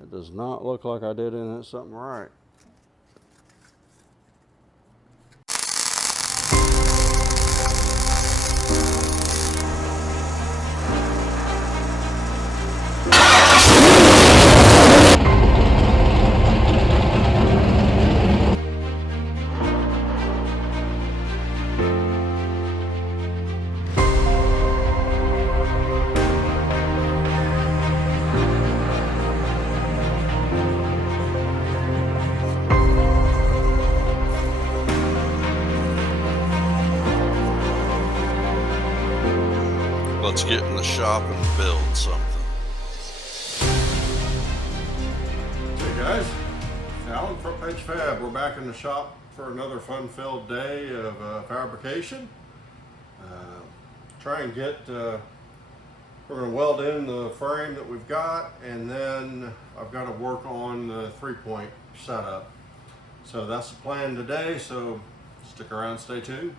It does not look like I did something right. Let's get in the shop and build something. Hey guys, Alan from Page Fab. We're back in the shop for another fun-filled day of fabrication. Try and get, we're going to weld in the frame that we've got, and then I've got to work on the 3-point setup. So that's the plan today, so stick around, stay tuned.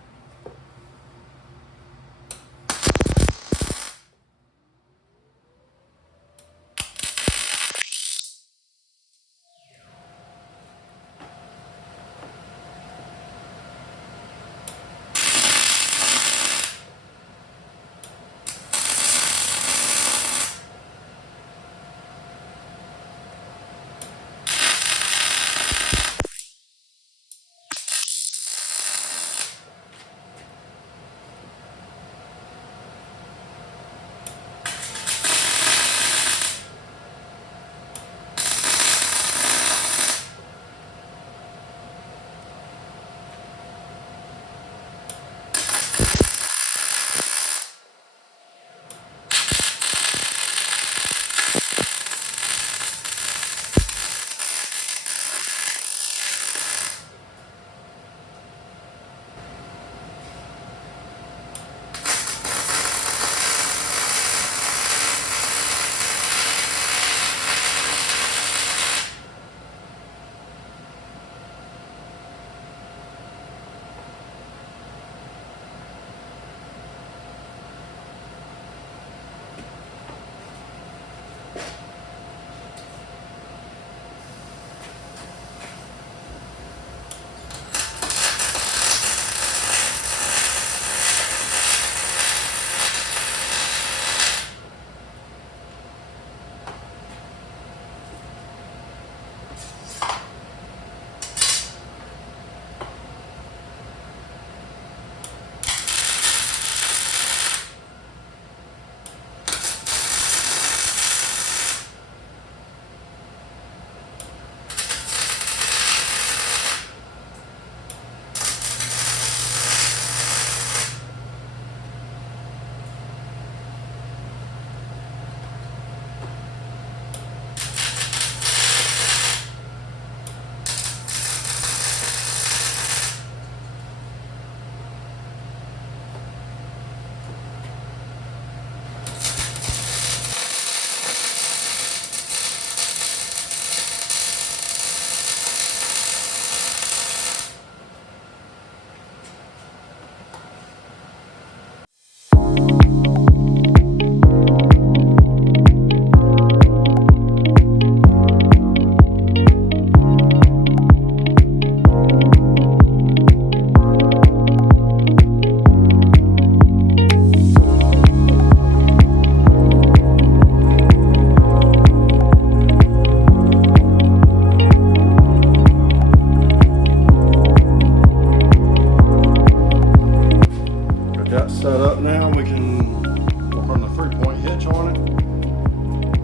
Set up now, we can work on the 3-point hitch on it,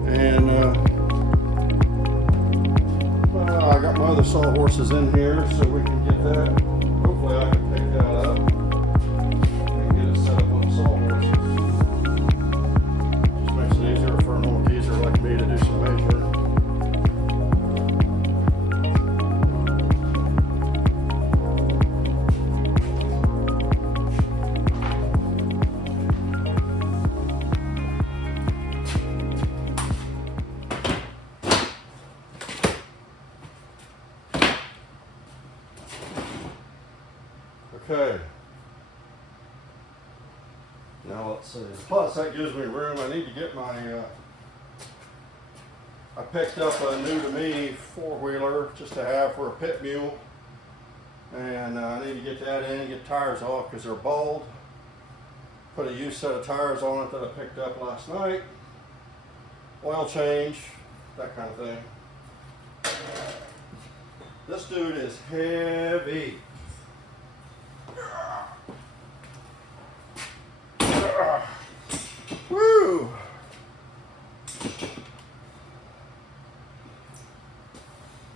and well, I got my other sawhorses in here so we can get that. Hopefully I can pick that up and get it set up on the sawhorses. Just makes it easier for an old geezer like me to do some measuring. Okay, now let's see. Plus that gives me room. I need to get my I picked up a new to me four-wheeler just to have for a pit mule. And I need to get that in and get tires off because they're bald. Put a used set of tires on it that I picked up last night. Oil change, that kind of thing. This dude is heavy. Woo!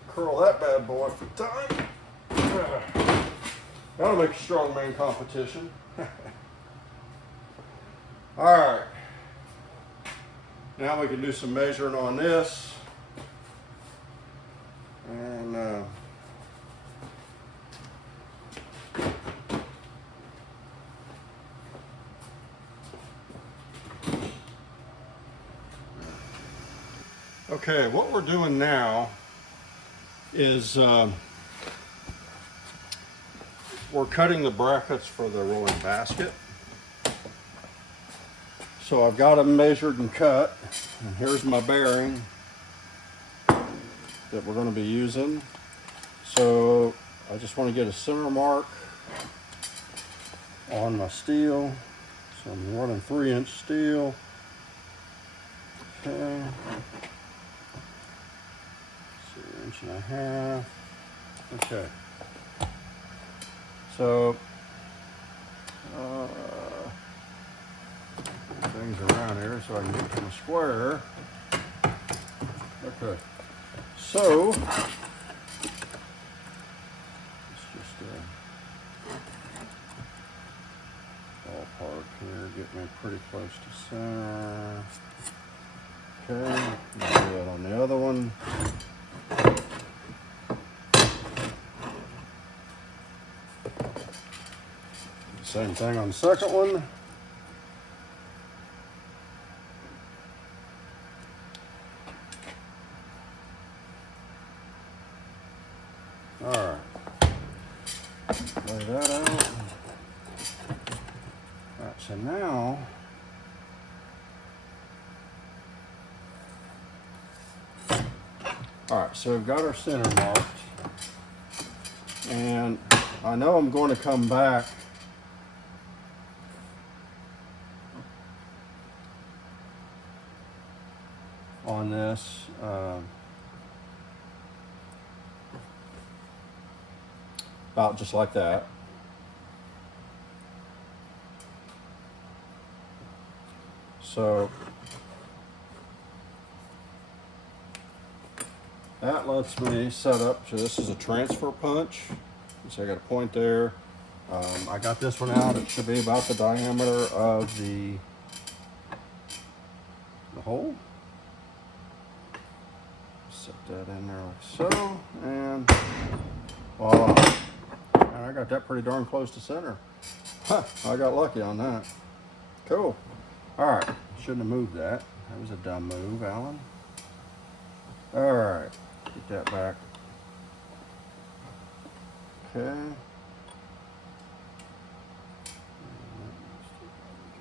Curl that bad boy for time. That'll make a strongman competition. All right. Now we can do some measuring on this. And okay, what we're doing now is we're cutting the brackets for the rolling basket. So I've got them measured and cut, and here's my bearing that we're going to be using. So I just want to get a center mark on my steel. So I'm running 3-inch steel. Okay. So 1.5 inches. Okay. So things around here so I can get to the square. Okay. So let's just ballpark here, get me pretty close to center. Okay, do that on the other one. Same thing on the second one. All right, lay that out. All right, so now all right, so we've got our center marked, and I know I'm going to come back on this about just like that. So that lets me set up, so this is a transfer punch. So I got a point there. I got this one out. It should be about the diameter of the hole. Set that in there like so, and voila. And I got that pretty darn close to center. Huh, I got lucky on that. Cool. All right, shouldn't have moved that. That was a dumb move, Alan. All right, get that back. Okay.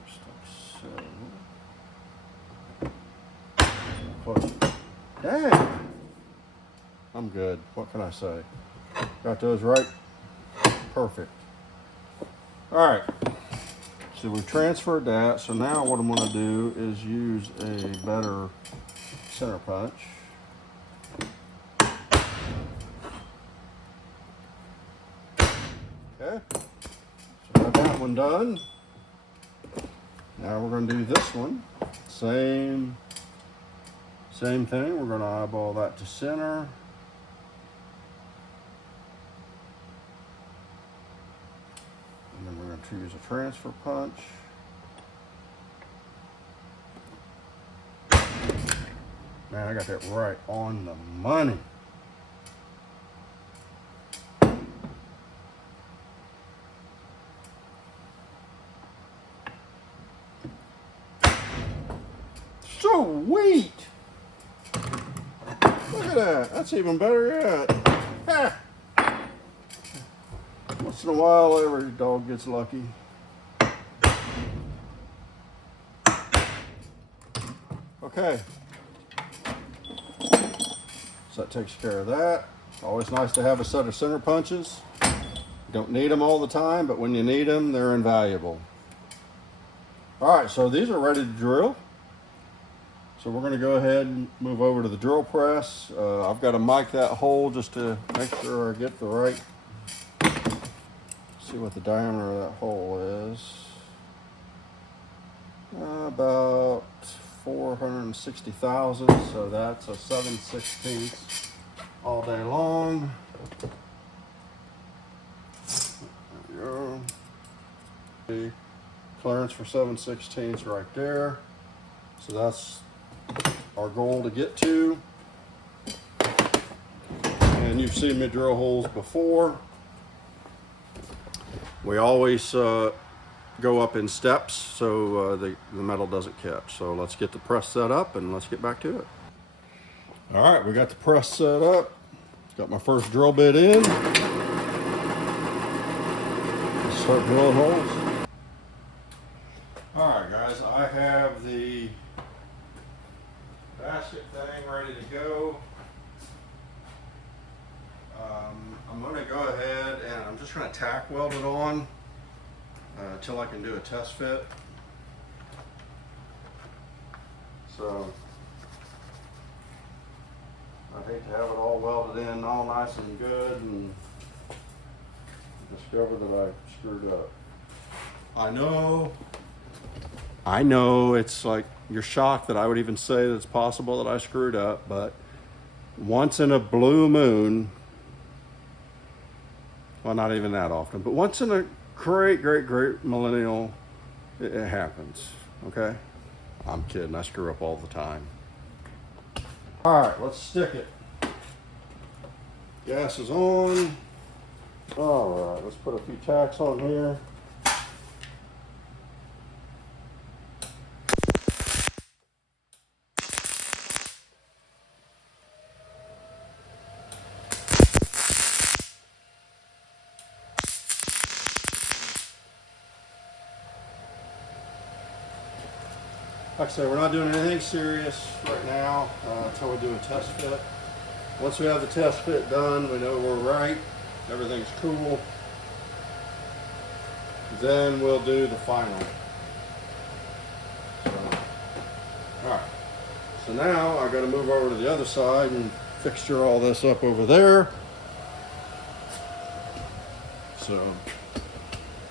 Just like so. Close. Dang. I'm good. What can I say? Got those right. Perfect. All right. So we've transferred that. So now what I'm going to do is use a better center punch. Okay. So I got that one done. Now we're going to do this one. Same thing. We're going to eyeball that to center. And then we're going to use a transfer punch. Man, I got that right on the money. Sweet! Look at that. That's even better yet. Ha! Once in a while, every dog gets lucky. Okay. So that takes care of that. Always nice to have a set of center punches. You don't need them all the time, but when you need them, they're invaluable. All right, so these are ready to drill. So we're gonna go ahead and move over to the drill press. I've got to mic that hole just to make sure I get the right, see what the diameter of that hole is. About 460 thousandths, so that's a 7/16 all day long. There we go. The clearance for 7/16 right there. So that's our goal to get to. And you've seen me drill holes before. We always go up in steps so the metal doesn't catch. So let's get the press set up and let's get back to it. All right, we got the press set up. Got my first drill bit in. Let's start drilling holes. All right, guys, I have the basket thing ready to go. I'm going to go ahead and I'm just going to tack weld it on until I can do a test fit. So I hate to have it all welded in all nice and good and discover that I screwed up. I know it's like you're shocked that I would even say that it's possible that I screwed up, but once in a blue moon, well, not even that often, but once in a great millennial, it happens, okay? I'm kidding, I screw up all the time. All right, let's stick it. Gas is on. All right, let's put a few tacks on here. Like I said, we're not doing anything serious right now until we do a test fit. Once we have the test fit done, we know we're right, everything's cool. Then we'll do the final. So, all right. So now I've got to move over to the other side and fixture all this up over there. So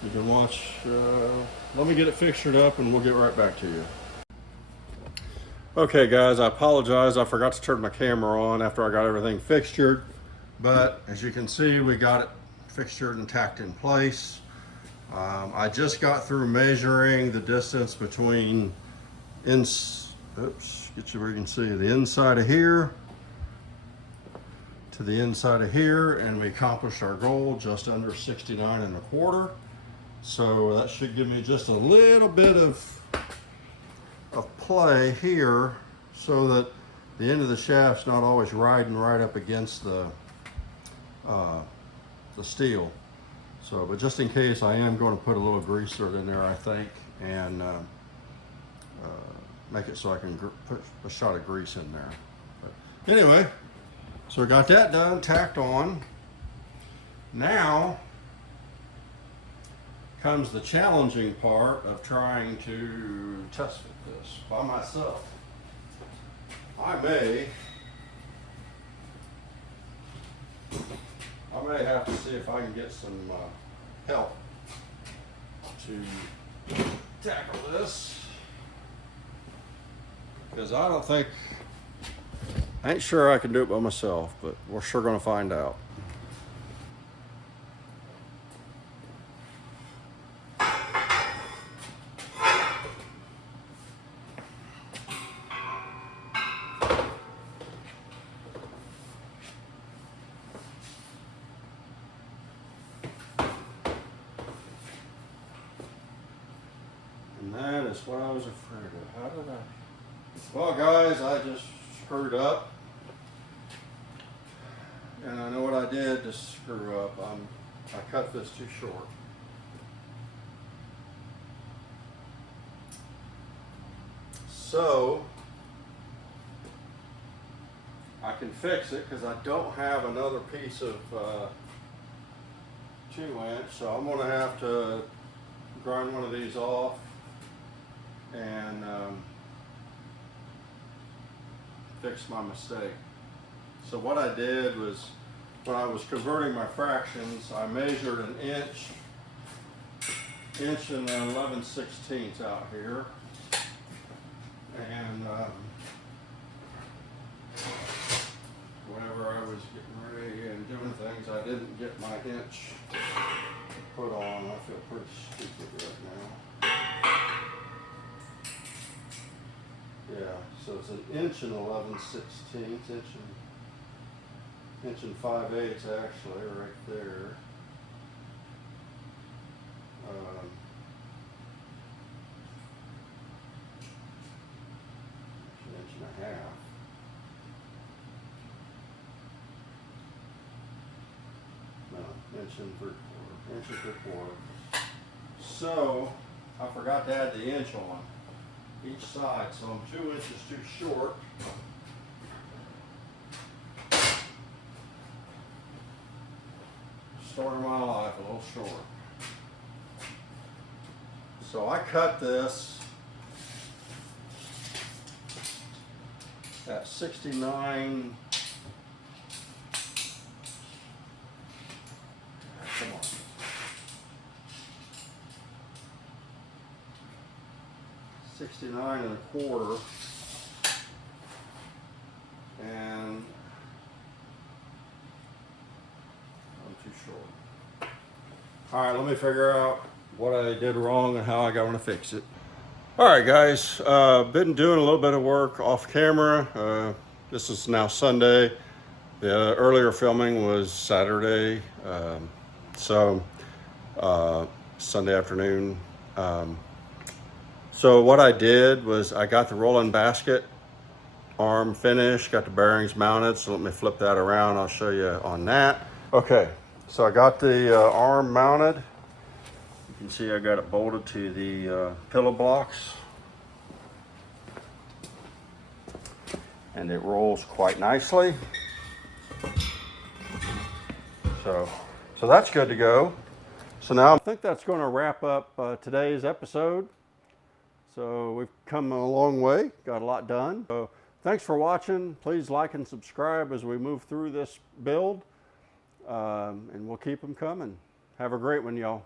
you can watch, let me get it fixtured up and we'll get right back to you. Okay guys, I apologize. I forgot to turn my camera on after I got everything fixtured. But as you can see, we got it fixtured and tacked in place. I just got through measuring the distance between, oops, get you where you can see the inside of here to the inside of here, and we accomplished our goal just under 69.25. So that should give me just a little bit of play here so that the end of the shaft's not always riding right up against the steel. So, but just in case, I am going to put a little greaser in there, I think, and make it so I can put a shot of grease in there. But anyway, so we got that done, tacked on. Now comes the challenging part of trying to test fit this by myself. I may have to see if I can get some help to tackle this, because I ain't sure I can do it by myself, but we're sure gonna find out. And that is what I was afraid of. How did I? Well, guys, I just screwed up. And I know what I did to screw up. I cut this too short. So I can fix it because I don't have another piece of 2-inch, so I'm going to have to grind one of these off and fix my mistake. So what I did was, when I was converting my fractions, I measured an inch and 11/16 out here, and whenever I was getting ready and doing things, I didn't get my inch put on. I feel pretty stupid right now. Yeah, so it's an inch and 11/16, inch and 5/8 actually, right there. An inch and a half. No, inch and 3/4. So I forgot to add the inch on each side, so I'm 2 inches too short. Start of my life, a little short. So I cut this at 69. Come on. 69 1/4, and I'm too short. All right, let me figure out what I did wrong and how I got to fix it. All right, guys, been doing a little bit of work off camera. This is now Sunday. The earlier filming was Saturday, Sunday afternoon. So what I did was I got the rolling basket arm finished, got the bearings mounted, so let me flip that around. I'll show you on that. Okay, so I got the arm mounted. You can see I got it bolted to the pillow blocks. And it rolls quite nicely. So that's good to go. So now I think that's going to wrap up today's episode. So we've come a long way, got a lot done. So thanks for watching. Please like and subscribe as we move through this build, and we'll keep them coming. Have a great one, y'all.